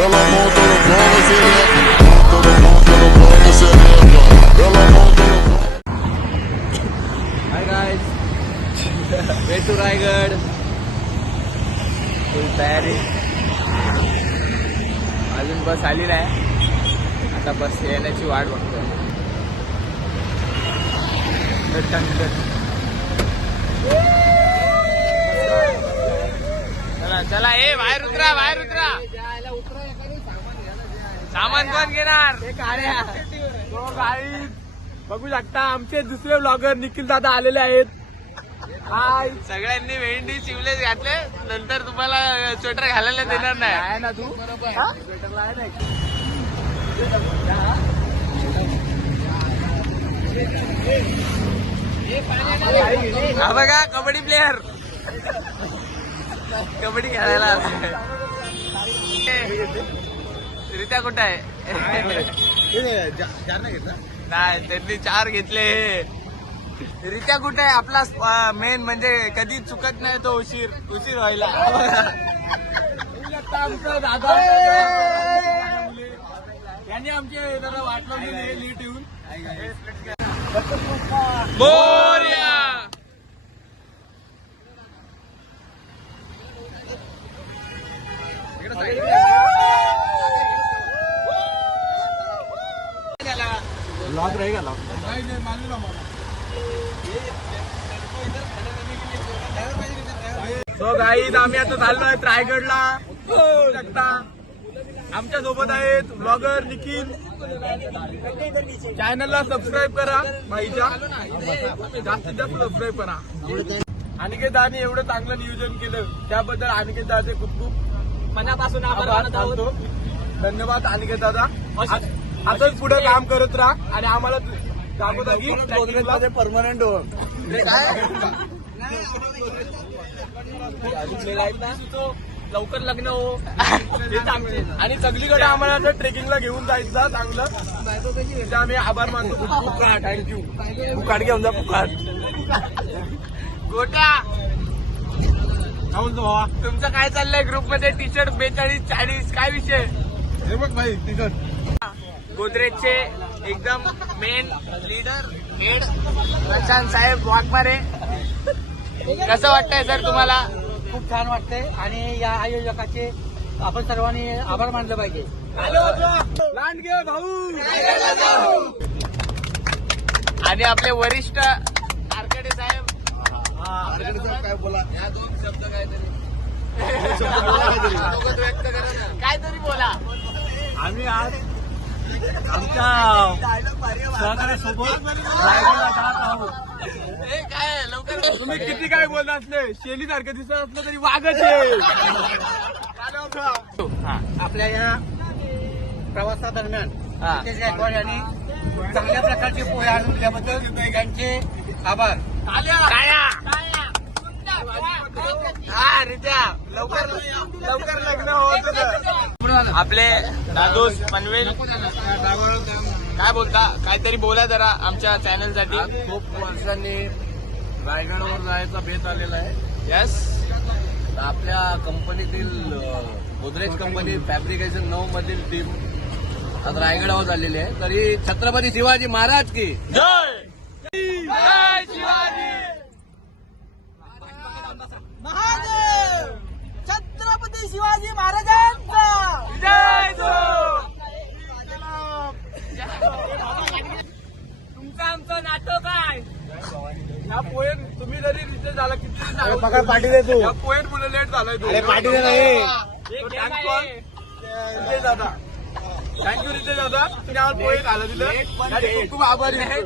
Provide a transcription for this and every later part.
ela monta no pau da xereca, monta no pau da xereca, ela monta no pau. Hi guys, way to Raigad. Full तयारी. अजून बस आली नाही. आता बस येण्याची वाट बघतोय. चला चला, ए बाहेर उतरा, बाहेर उतरा. सामान कोण घेणार? बघू शकता आमचे दुसरे ब्लॉगर निखिल दादा आलेले आहेत. हाय, सगळ्यांनी भेंडी शिवलेस घातले. नंतर तुम्हाला स्वेटर घालायला देणार नाही. आहे ना तू? हा बघा, कबड्डी प्लेअर. कबड्डी खेळायला आलाय. रित्या कुठं आहे? नाही, त्यांनी 4 घेतले. रित्या कुठे आहे? आपला मेन म्हणजे कधी चुकत नाही तो उशीर व्हायला. आमचं दादा यांनी आमचे दादा वाट लावली लीट येऊन. लॉक रहेगा लॉक. सो गाईज, आम्ही आता चाललोय रायगडला. बघू शकता आमच्या सोबत आहेत ब्लॉगर निखिल. चॅनलला सबस्क्राईब करा. भाईच्या जास्तीत जास्त सबस्क्राईब करा. अनिकेताने एवढं चांगलं नियोजन केलं त्याबद्दल अनिकेताचे खूप खूप मनापासून आभार मानतो. धन्यवाद अनिकेत दादा. असंच पुढे काम करत राहा आणि आम्हाला दाखवता की परमनंट हो. लवकर लग्न हो. आणि सगळीकडे आम्हाला ट्रेकिंगला घेऊन जायचं चांगलं. त्याचे आम्ही आभार मानतो. थँक्यू. फुकाट घेऊन जा, फुकाट. गोटा तुमचं काय चाललंय ग्रुप मध्ये? टी शर्ट 42-40 काय विषय? हे बघ भाई, टी शर्ट गोदरेजचे एकदम मेन लीडर हेड प्रशांत साहेब वाघमारे. कसं वाटतंय सर तुम्हाला? खूप छान वाटतंय आणि या आयोजकाचे आपण सर्वांनी आभार मानलं पाहिजे. लांडगे भाऊ आणि आपले वरिष्ठ आरकडे साहेब. काय बोला, या 2 शब्द काहीतरी बोला. आम्ही आज आमच्या सहकार्यासोबत रायगडला जात आहोत. काय लवकर तुम्ही किती काय बोलत असले, शेली सारखं दिसत असलं तरी वाघच आहे. आपल्या या प्रवासादरम्यान नितेश गायकवाड यांनी चांगल्या प्रकारची पोहे आणून दिल्याबद्दल त्यांचे आभार. हा रित्या लवकर लग्न होत. आपले दादोस पनवेल काय बोलता? काहीतरी बोला जरा आमच्या चॅनल साठी. खूप वर्षांनी रायगडवर जायचा बेत आलेला आहे. यस, आपल्या कंपनीतील गोदरेज कंपनी फॅब्रिकेशन 9 मधील टीम आज रायगडावर झालेली आहे. तरी छत्रपती शिवाजी महाराज की जय. जय शिवाजी महादेव. छत्रपती शिवाजी महाराजांचा जय. तुमचं आमचं नाटक काय? या पोएम तुम्ही जरी रितेश झाला किती पकड पाठी दे तू. या पोएम मुलं लेट झालाय तो. पाठी दे नाही. रितेश दादा, थँक्यू रितेश दादा, तुम्ही आम्हाला पोएम आलं दिलं. खूप खूप आभारी आहे.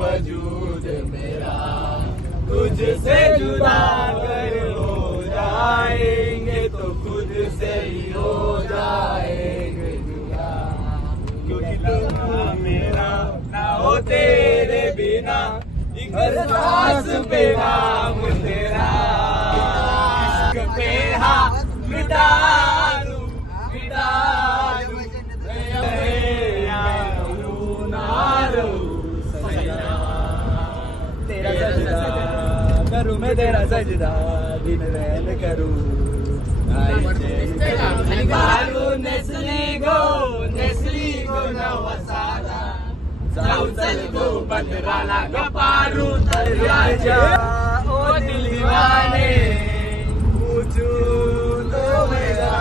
वजूद मेरा तुझसे जुदा अगर हो जाएंगे तो खुद से ही हो जाएंगे जुदा. क्योंकि तुम मेरा ना हो तेरे बिना एक सांस पे नाम तेरा. इश्क पे हाँ मिटा दूं, मिटा दूं. ना रहूं सजना. तेरा सजना करूं मैं, तेरा सजदा दिन रैन करूं. गजराला गपारू दर्याच्या ओ दिलवाने पूछू तो मेरा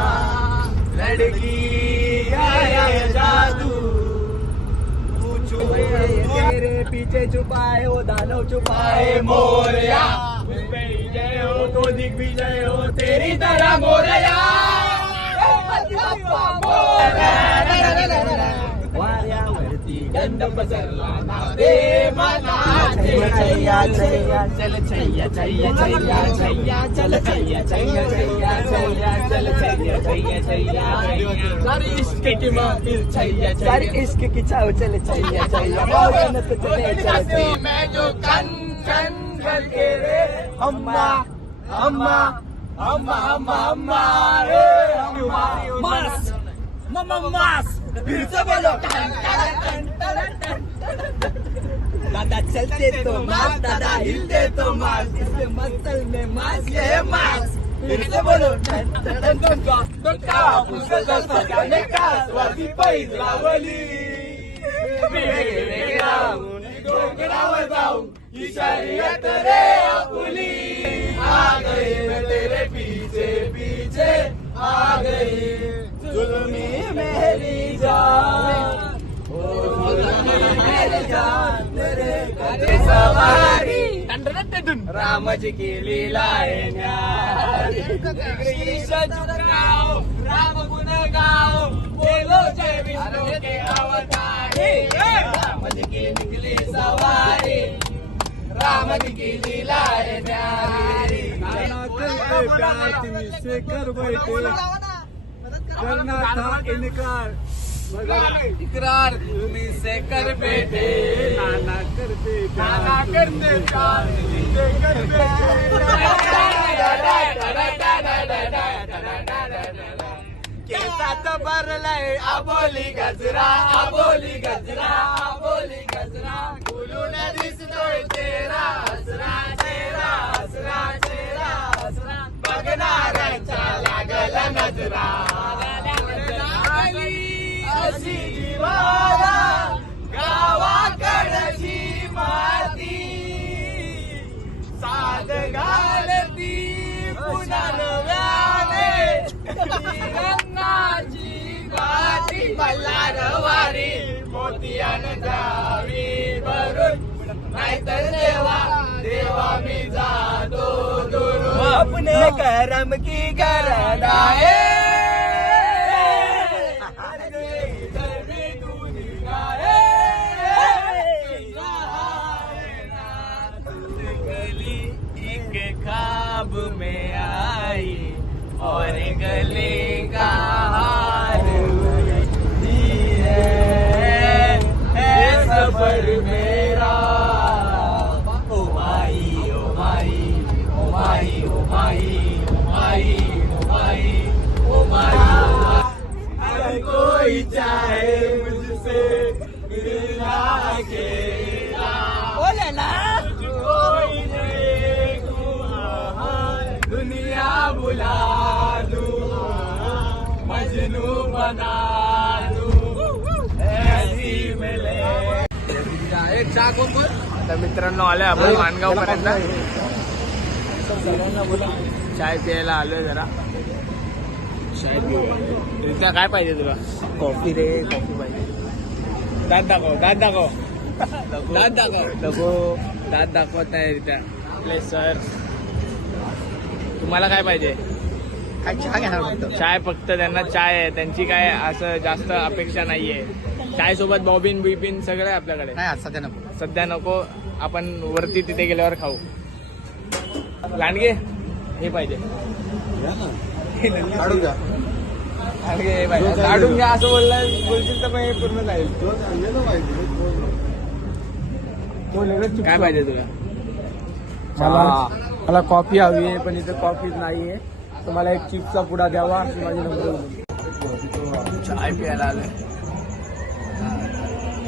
लड़की आया जादू पूछू तेरे पीछे छुपाए हो दानव छुपाए मोरया जय हो तो दिग्विजय हो तेरी तरह मोरया वाऱ्यावरती गंध पसरला नाव दे मला छैया छैया चल छैया छैया छैया छैया चल छैया छैया छैया छैया चल छैया छैया छैया सारी इश्क की महफिल छैया सारी इश्क की चाव चल छैया छैया मौजन तो चले चलते मैं जो कन कन करके रे अम्मा अम्मा अम्मा अम्मा अम्मा रे अम्मा मास मम्मा मास फिर से बोलो दादा चलते तो मास दादा हिलते तो मास इसके मसल में मास ये है मास फिर से बोलो का स्वाती पैज लावली डोंगरावर जाऊन इशारियत रे आपुली आ गई मैं तेरे पीछे पीछे आ गई जुल्मी मेरी जान मेरी जान तेरे कदे सवारी राम जी की लीला है न्यारी शीशा झुकाओ राम गुण गाओ बोलो जय विष्णु के अवतारी राम जी की निकली सवारी राम जी की लीला है न्यारी प्यार तुमसे कर बैठे करना था इनकार मगर इकरार तुम्ही से कर बैठे नाना करते प्यार तुमसे कर केसात भरलाय आबोली गजरा आबोली गजरा आबोली गजरा फुलून दिसतोय तेरा हसरा चेहरा हसरा चेहरा हसरा बघणाऱ्यांच्या लागला नजरा अशी जीवाला गावाकडची माती साध घालती पुन्हा नव्याने रंगाची गाठी मल्हारवारी मोतियान जावी भरून नाहीतर देवा देवा मी जातो दुरून अपने करम की गरज आहे ख्वाब में आई और गले का हार है सफर मेरा ओ माई ओ माई ओ माई ओ माई ओ माई ओ माई ओ माई अगर कोई चाहे मुझसे मिलना अकेला बोले ना कोई दुनिया बुला दूं मजनू बना दूं ऐसी मिले आता मित्रांनो आलोय आपण माणगाव पर्यंत चाय प्यायला आलोय जरा चाय पिऊया काय पाहिजे तुला कॉफी रे कॉफी पाहिजे दात दाखव दात दाखव दात दाखव नको दात दाखवत नाही रित्या आपले सर तुम्हाला काय पाहिजे चहा घेणार चाय फक्त त्यांना चाय आहे त्यांची काय असं जास्त अपेक्षा नाहीये चाय सोबत बॉबिन बिबिन सगळं आहे आपल्याकडे नाही सध्या नको सध्या नको आपण वरती तिथे गेल्यावर खाऊ लांडगे हे पाहिजे काढून घ्या लांडगे हे पाहिजे काढून घ्या असं बोलशील तर मग हे पूर्ण जाईल काय पाहिजे तुला मला कॉफी हवी आहे पण इथे कॉफीच नाहीये तर मला एक चिप्सचा पुडा द्यावा अशी माझी नंबर चाय प्यायला आलोय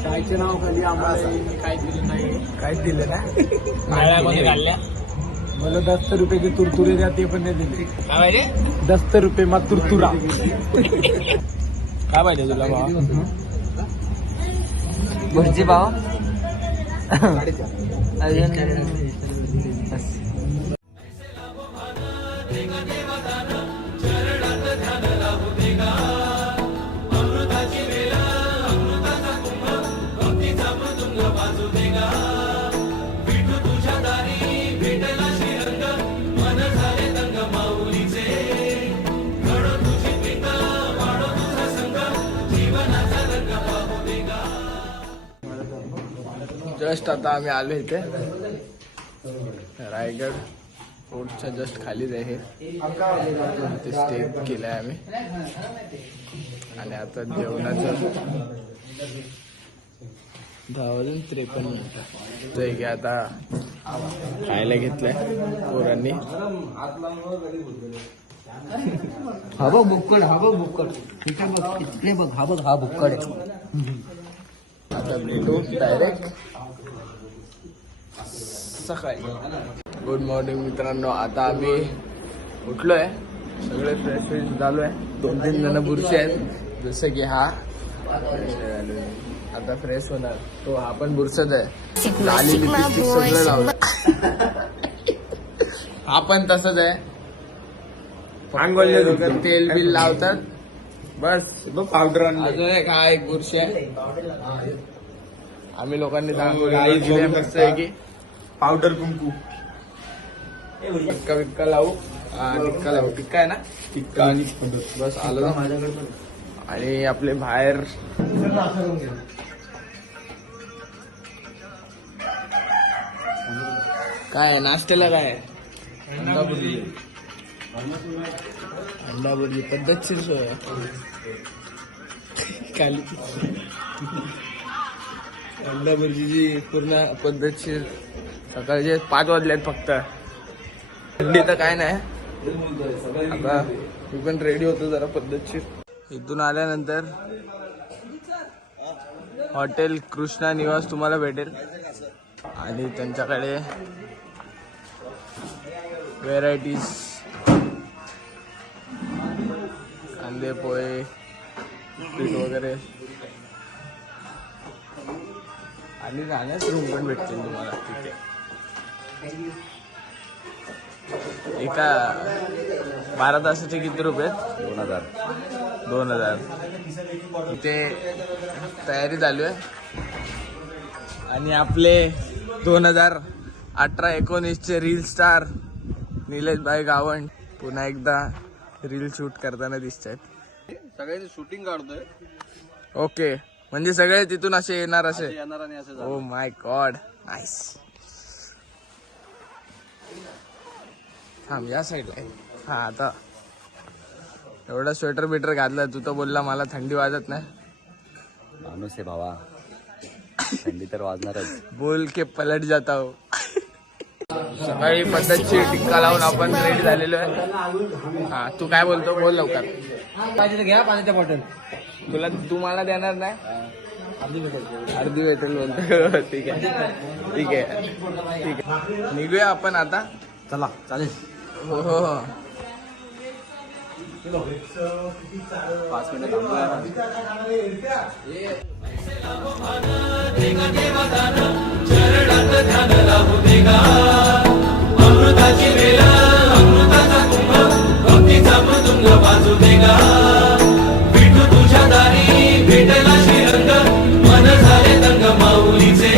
चायचे नाव खाली आम्हाला काही दिलं नाही काहीच दिलं नाही घालल्या मला 10 रुपयाचे तुरतुरे द्या ते पण नाही दिले काय पाहिजे 10 रुपये मग तुरतुरा काय पाहिजे तुला भावा भुर्जी भाव जस्ट आता आम्ही आलो इथे रायगड फोर्टच्या जस्ट खालीच आहे ते स्टे केलंय आम्ही आणि आता जेवणाचं 10:53 की आता खायला घेतलंय पोरांनी. हा बघ बुक्कड इथे बघ इकडे बघ हा बघ हा बुक्कड आहे. आता भेटू डायरेक्ट सकाळी. गुड मॉर्निंग मित्रांनो. आता आम्ही उठलोय, सगळे फ्रेश झालोय. 2-3 जण बुरशी आहेत जसं की हा आता फ्रेश होणार. तो हा पण बुरसत आहे. लाली लिपस्टिक सगळं लावलं. हा पण तसंच आहे. तेल बिल लावतात बस. पावडर अजून एक हा एक बुरशी आहे. आम्ही लोकांनी मस्त आहे की पावडर कुंकू टिक्का विक्का लावू. टिक्का लावू. टिक्का आहे ना. टिक्का आणि बस आलो ना माझ्याकडे. आणि आपले बाहेर काय आहे नाश्त्याला काय आहे. अंडा भुर्जी पद्धतशीर सोय खाली. अंडा भुर्जीची पूर्ण पद्धतशीर. सकाळचे 5 वाजलेत फक्त. थंडी तर काय नाही. आता मी पण रेडी होतो जरा पद्धतशीर. इथून आल्यानंतर हॉटेल कृष्णा निवास तुम्हाला भेटेल आणि त्यांच्याकडे व्हेरायटीज कांदे पोहे पीठ वगैरे आणि राहण्यास रूम पण भेटतील तुम्हाला तिथे. एका 12 तासाचे किती रुपये. 2000. इथे तयारी चालू आहे आणि आपले 2018-19चे रील स्टार निलेश भाई गावंड पुन्हा एकदा रील शूट करताना दिसत आहेत. सगळ्यांची शूटिंग काढतोय. ओके म्हणजे सगळे तिथून असे येणार असे. येणार आणि असं ओ माय गॉड नाईस. थांब या साईडला आहे. हा आता एवढा स्वेटर बिटर घातलं. तू तर बोलला मला थंडी वाजत नाही. माणूस आहे भावा, थंडी तर वाजणारच. बोल के पलट जाता हो. सकाळी पद्धतशीर टिक्का लावून आपण रेडी झालेलो आहे. हा तू काय बोलतो बोल लवकर. पाहिजे तर घ्या पाण्याच्या बॉटल. तू मला देणार नाही. अर्धी भेटेल बोलतो. ठीक आहे. निघूया आपण आता. चला चालेल. हो 5 मिनिटं अमृताची वेला अमृताचा कुंभ भक्तीचा मृदुंग वाजू देगा. विठू तुझ्या दारी भेटला श्रीरंग मन झाले दंग माऊलीचे.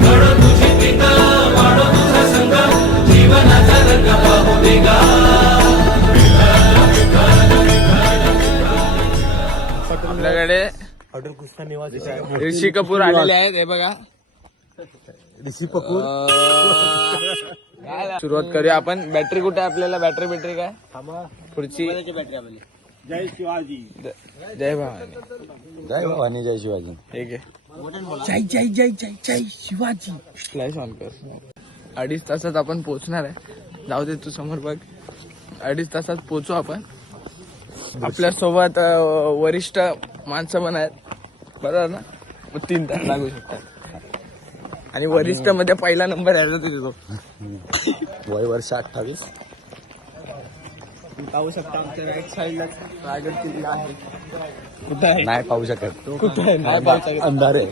घडो तुझी पिता वाढो तुझा संग जीवनाचा रंग पाहू देगा. आपल्याकडे हॉटेल कृष्णा निवास ऋषी कपूर आलेले आहेत. हे बघा ऋषी कपूर. सुरुवात करूया आपण. बॅटरी कुठे आहे आपल्याला. बॅटरी काय पुढची. जय शिवाजी. जय भवानी. जय भवानी जय शिवाजी. ठीक आहे. जय शिवाजी. फ्लॅश ऑन कर. 2.5 तासात आपण पोहोचणार आहे. जाऊ दे तू समोर बघ. 2.5 तासात पोहोचू आपण. आपल्या सोबत वरिष्ठ माणसं पण आहेत बरोबर ना. 3 तास लागू शकतात. आणि वरिष्ठ मध्ये पहिला नंबर यायचा तिथे. वय वर्ष 28. पाहू शकता आमच्या राईट साईडला रायगड किल्ला आहे. कुठं आहे नाही पाहू शकत. कुठं आहे नाही पाहू शकत. अंधार आहे.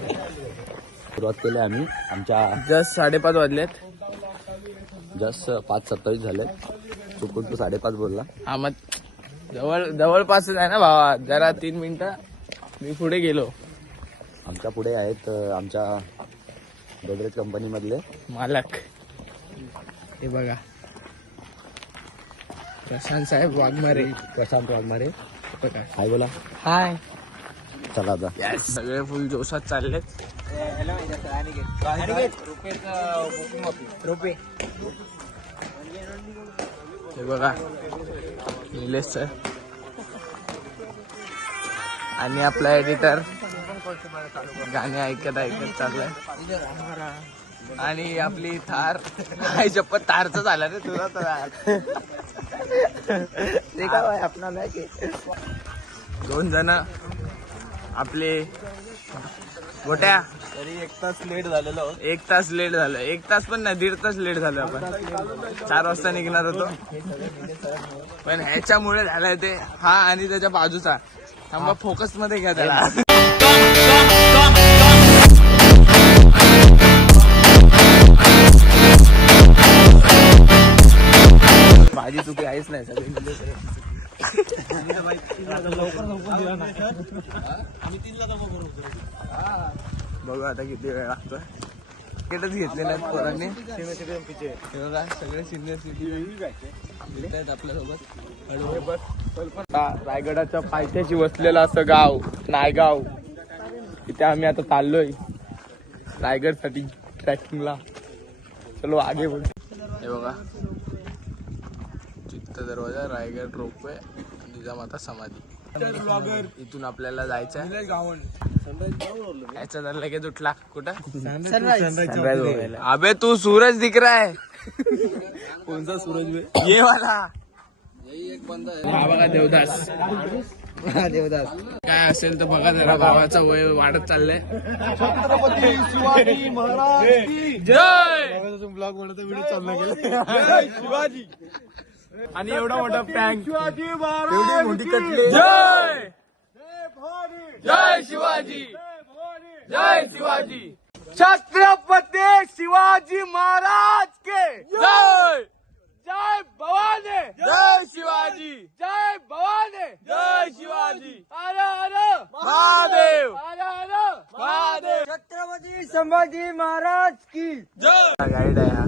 सुरुवात केली आम्ही आमच्या जस्ट 5:30 वाजलेत. जस्ट 5:27 झाले. चुकून तू 5:30 बोलला. हा मग जवळपासच आहे ना भावा. जरा 3 मिनिटं मी पुढे गेलो. आमच्या पुढे आहेत आमच्या गोदरेज कंपनी मधले मालक. हे बघा प्रशांत साहेब वाघमारे. प्रशांत वाघमारे. बघा. हाय बोला. हाय. चला आता सगळे फुल जोशात चाललेत. हे बघा निलेश सर आणि आपला एडिटर गाणे ऐकत चाललाय. आणि आपली थार. आई शपथ थारच झाला रे तुला तर. ते काय आपणाला 2 जण आपले गोट्या. तरी 1 तास लेट झालेलो. 1 तास लेट झालं. 1 तास पण नाही 1.5 तास लेट झालं. आपण 4 वाजता निघणार होतो पण ह्याच्यामुळे झालंय ते. हा आणि त्याच्या बाजूचा थांबा फोकस मध्ये घ्या त्याला. माझी चुकी आहेच नाही सगळे. बघू आता किती वेळ लागतोय. तिकीटच घेतलेले आहेत पोरांनी. सगळे सिनियर सिटीजन आहेत आपल्यासोबत. रायगडाच्या पायथ्याशी वसलेलं असं गाव नायगाव. तिथे आम्ही आता चाललोय रायगड साठी ट्रॅकिंगला. चलो आगे बोल. हे बघा चित्त दरवाजा, रायगड रोपवे, जिजामाता समाधी. इथून आपल्याला जायचं याचा लगेच उठला. कुठं सनराइज. अबे तू सूरज दिख रहा है. कोणता सूरज? ये वाला. बघा देवदास. देवदास काय असेल तर बघा. जरा भावाचा वय वाढत चाललंय. छत्रपती शिवाजी महाराज की जय. ब्लॉग म्हणत व्हिडिओ चालला गेला. शिवाजी आणि एवढा मोठा प्रँक. शिवाजी एवढी महाराज मोठी की कटली. जय जय शिवाजी. जय शिवाजी. छत्रपती शिवाजी महाराज के जय. जय भवानी. जय शिवाजी. जय भवानी. जय शिवाजी. हर हर महादेव. हर हर महादेव. छत्रपती संभाजी महाराज की जय. गाईड आहे हा.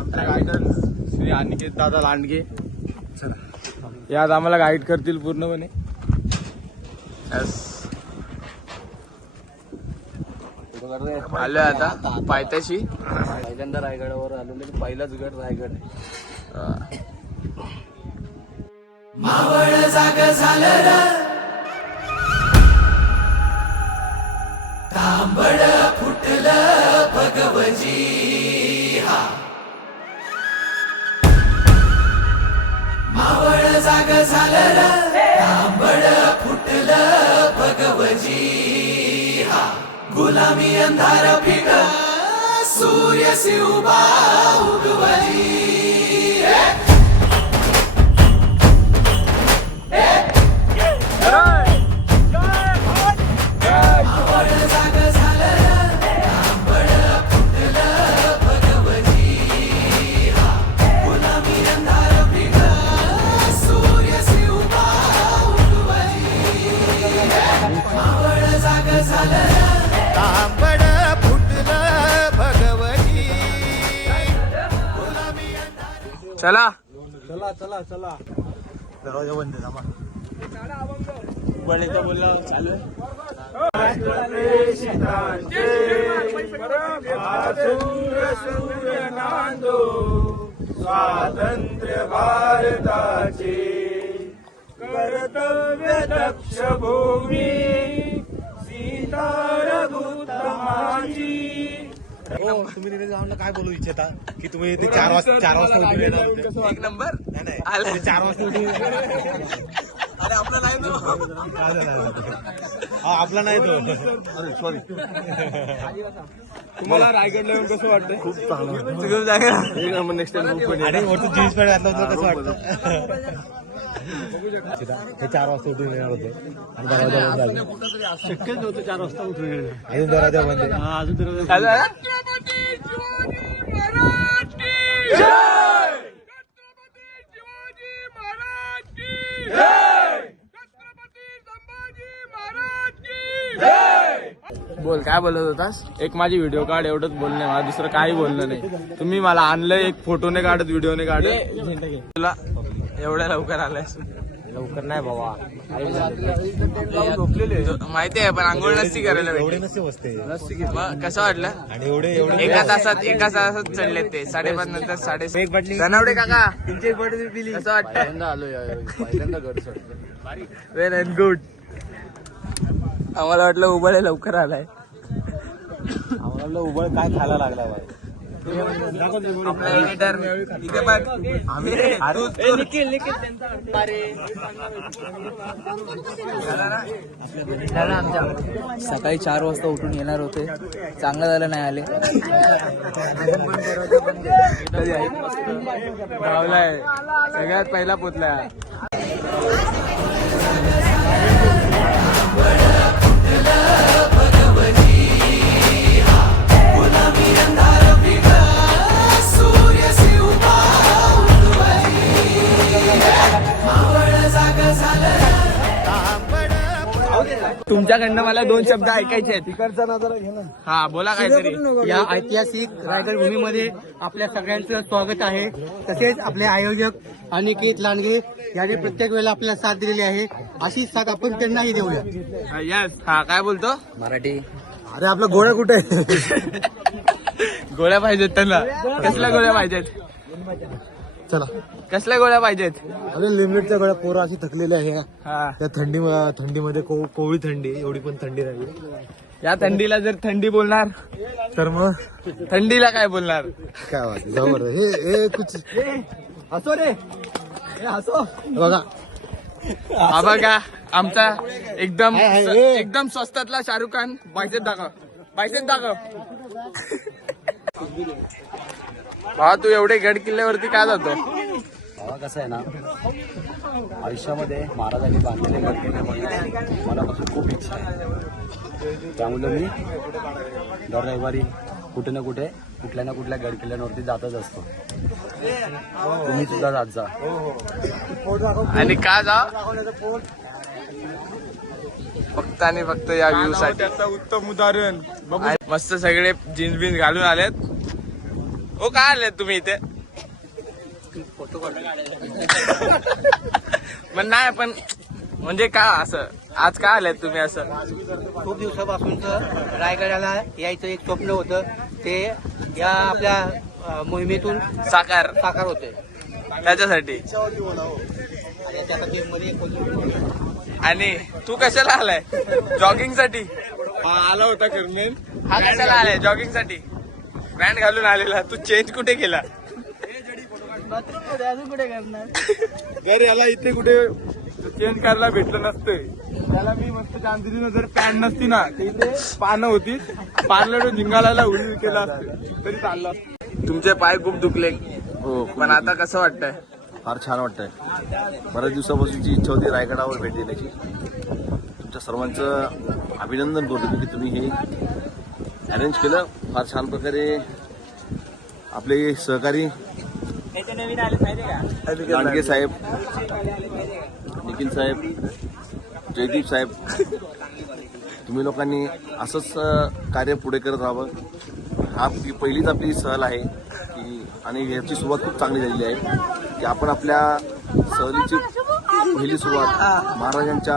आमचा गायडर श्री अनिकेत दादा लांडगे. यात आम्हाला गाईड करतील पूर्णपणे. आलोय आता पायथ्याशी. पहिल्यांदा रायगडावर आलेलो. पहिलाच गड रायगड आहे. मावळ जाग झालं र. तांबड फुटलं भगवजी. हा मावळ जाग झालं र. तांबड फुटलं भगवजी. हा गुलामी अंधार फिक सूर्य शिवबा उगवजी. चला चला चला चला. दरवाजा बंद आहे. बळीच्या बोलला चालू. स्वातंत्र्य भारताचे कर्तव्य दक्ष भूमी सीतारभूत माझी. तुम्ही तिथे जाऊन काय बोलू इच्छिता की तुम्ही ते 4 वाजता 1 नंबर. नाही 4 वाजता अरे आपला नाही तो. आपला नाही तो. अरे सॉरी. तुम्हाला रायगडला येऊन कसं वाटतं? खूप चांगलं. नेक्स्ट टाइम जीन्स पॅन्ट घातलं होतं कसं वाटतं? हे 4 वाजता उठून येणार होते आणि दरवाजा बंद झाला. शक्यच नव्हतं 4 वाजता उठून येणं. अजून दरवाजा बंद आहे. अजून तर बोल, काय बोलत होतास? एक माझी व्हिडिओ काढ, एवढंच बोलणे, मला दुसरं काही बोलणं नाही. तुम्ही मला आणलंय, एक फोटोने काढत, व्हिडिओने काढत. तुला एवढ्या लवकर आलायस? लवकर नाही बाबा, माहिती आहे, पण आंघोळ नसती करायला एवढे भेटली. नसते बसते मग कसं वाटलं? आणि एवढे एका तासात चढले ते 5:30 नंतर 6:30. धनावडे काका, कसं वाटतं? वेल अँड गुड. आम्हाला वाटलं उबळे लवकर आलाय. आम्हाला उबळ काय खायला लागला बाई. आपला एडिटर इथे बघ. सकाळी 4 वाजता उठून येणार होते, चांगलं झालं नाही आले. धावलाय, सगळ्यात पहिला पोचलाय. तुमच्याकडनं मला 2 शब्द ऐकायचे आहेत. हा, बोला काहीतरी. या ऐतिहासिक रायगड भूमीमध्ये आपल्या सगळ्यांचं स्वागत आहे. तसेच आपले आयोजक अनिकेत लांडगे यांनी प्रत्येक वेळेला आपल्याला साथ दिलेली आहे. अशी साथ आपण त्यांनाही देऊया. यस. हा, काय बोलतो? मराठी. अरे आपला गोळ्या कुठे आहे? गोळ्या पाहिजेत त्यांना. कसल्या गोळ्या पाहिजेत? चला. कसल्या गोळ्या पाहिजेत? अरे लिमिटच्या गोळ्या, पोरं अशी थकलेली आहे. हा, त्या थंडीमध्ये कोवळी थंडी, एवढी पण थंडी नाही. या थंडीला जर थंडी बोलणार तर मग थंडीला काय बोलणार? काय वाटत जाऊ बरं. हे कुछ हसो रे, हसो. बघा, हा बघा, आमचा एकदम ए. एकदम स्वस्तातला शाहरुख खान. बायसेप दाखव, बायसेप दाखव. हा, तू एवढे गड किल्ल्यावरती का जातो? बाबा कसं आहे ना, आयुष्यामध्ये महाराजांनी बांधलेले गड किल्ले बघण्याची मनापासून खूप इच्छा आहे. त्यामुळे मी दर रविवारी कुठे ना कुठे, कुठल्या ना कुठल्या गड किल्ल्यांवरती जातच असतो. तुम्ही सुद्धा जात जा. आणि का जा? फक्त आणि फक्त या व्ह्यू साठी. त्याचं उत्तम उदाहरण. आणि मस्त सगळे जीन्स बीन्स घालून आलेत. हो, काय आलेत तुम्ही इथे? पण नाही, पण म्हणजे का असं आज का आलेत तुम्ही असं? खूप दिवसापासूनच रायगडाला यायचं एक स्वप्न होतं. ते या आपल्या मोहिमेतून साकार साकार होते. त्याच्यासाठी. आणि त्यासाठी मध्ये आणि तू कशाला आलाय? जॉगिंग साठी आला होता करमेन. हा कशाला आलाय? जॉगिंग साठी पॅन्ट घालून आलेला. तू चेंज कुठे केला? घर याला इथे कुठे चेंज करायला भेटलं नसतंय. त्याला मी मस्त चांदीनं जर पॅन्ट नसती ना, तर इथे पानं होती, पार्लर झिंगाला उडी केला असतं तरी चाललं असतं. तुमचे पाय खूप दुखले, हो, पण आता कसं वाटतंय? फार छान वाटतंय. बऱ्याच दिवसापासूनची इच्छा होती रायगडावर भेट देण्याची. तुमच्या सर्वांचं अभिनंदन करतो की तुम्ही हे अरेंज केलं. फार छान प्रकारे आपले सहकारी लांडगे साहेब, निखिल साहेब, जयदीप साहेब, तुम्ही लोकांनी असंच कार्य पुढे करत राहावं. हा पहिलीच आपली सहल आहे की, आणि याची सुरुवात खूप चांगली झालेली आहे की आपण आपल्या सहलीची पहिली सुरुवात महाराजांच्या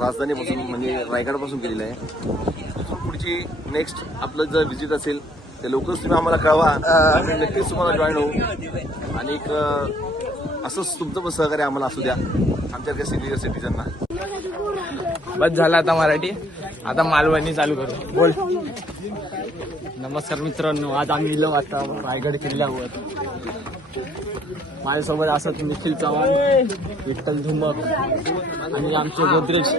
राजधानीपासून म्हणजे रायगडपासून केलेली आहे. पुढची नेक्स्ट आपलं जर व्हिजिट असेल ते लवकरच तुम्ही आम्हाला कळवा. आम्ही नक्कीच तुम्हाला जॉईन होऊ. आणि एक असंच तुमचं पण सहकार्य आम्हाला असू द्या आमच्या सिनियर सिटीजनना. बस झालं आता मराठी. आता मालवणी चालू करू. बोल. नमस्कार मित्रांनो, आज आम्ही इलो आता रायगड किल्ल्यावर. माझ्यासोबत असत निखिल चव्हाण, विठ्ठल धुमक आणि आमचे गोदरेज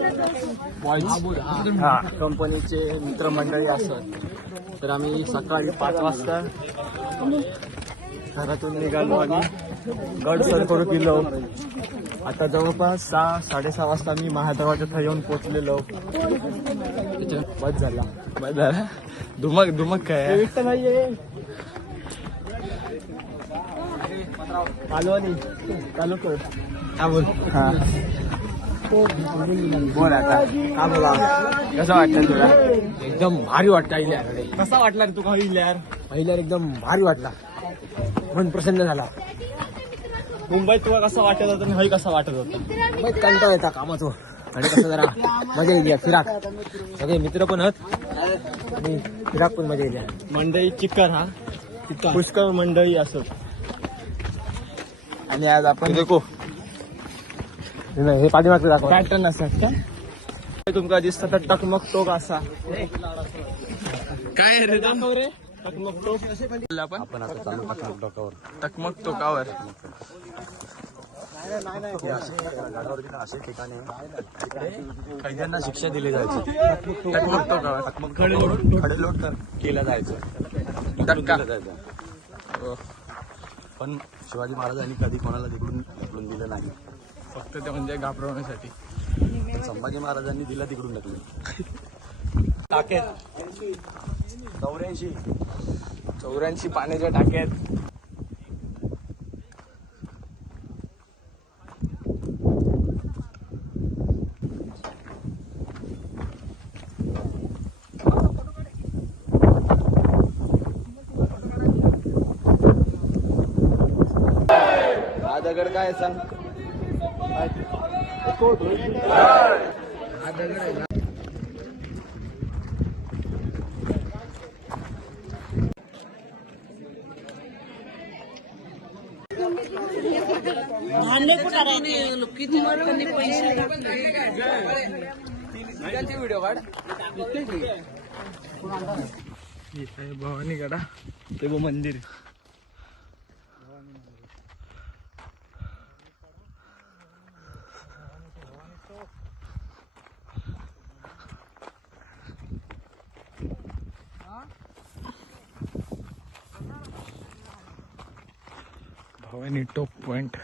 बॉईज कंपनीचे मित्रमंडळी असत. तर आम्ही सकाळी 5 वाजता घरातून निघालो आणि गड सर करू केलो. आता जवळपास 6-6:30 वाजता मी महादेवाच्या इथं येऊन पोहोचलेलो. बस झाला. धुमक काय कालवानी चालू कर. बोल बोल आता का बोला. कसं वाटतं तुला? एकदम भारी वाटतं अहिल्याकडे. कसा वाटला रे तुका अहिल्यार एकदम भारी वाटला. मन प्रसन्न झाला. मुंबईत तुला कसं वाटत होतं आणि हय कसा वाटत होता? मुंबईत कंटाळा येता कामाचो आणि कसं जरा मजा येते फिराक. सगळे मित्र पण आहेत आणि फिराक पण मजा येते. मंडई चिकन हा पुष्कळ मंडळी असत. आणि आज आपण देखो हे पाठीमागचं दाखव. पॅटर्न असतात का? तुमका दिसतं तर टकमक असा काय रे दाखव रे. टकमक आपण आता चालू टोकावर टकमक टोकावर. असे ठिकाणी कैद्यांना शिक्षा दिली जायची. टकमक टोकावर खडेलोट केलं जायचं. धक्का. जायचं. पण शिवाजी महाराजांनी कधी कोणाला तिकडून दिलं नाही. फक्त ते म्हणजे घाबरवण्यासाठी. पण संभाजी महाराजांनी दिला तिकडून ढकलून. टाकेत 84 पाण्याच्या टाक्यात. हा दगड काय सांग. व्हिडिओ काढ. भवानी गडा ते मंदिर. Bhavani top point.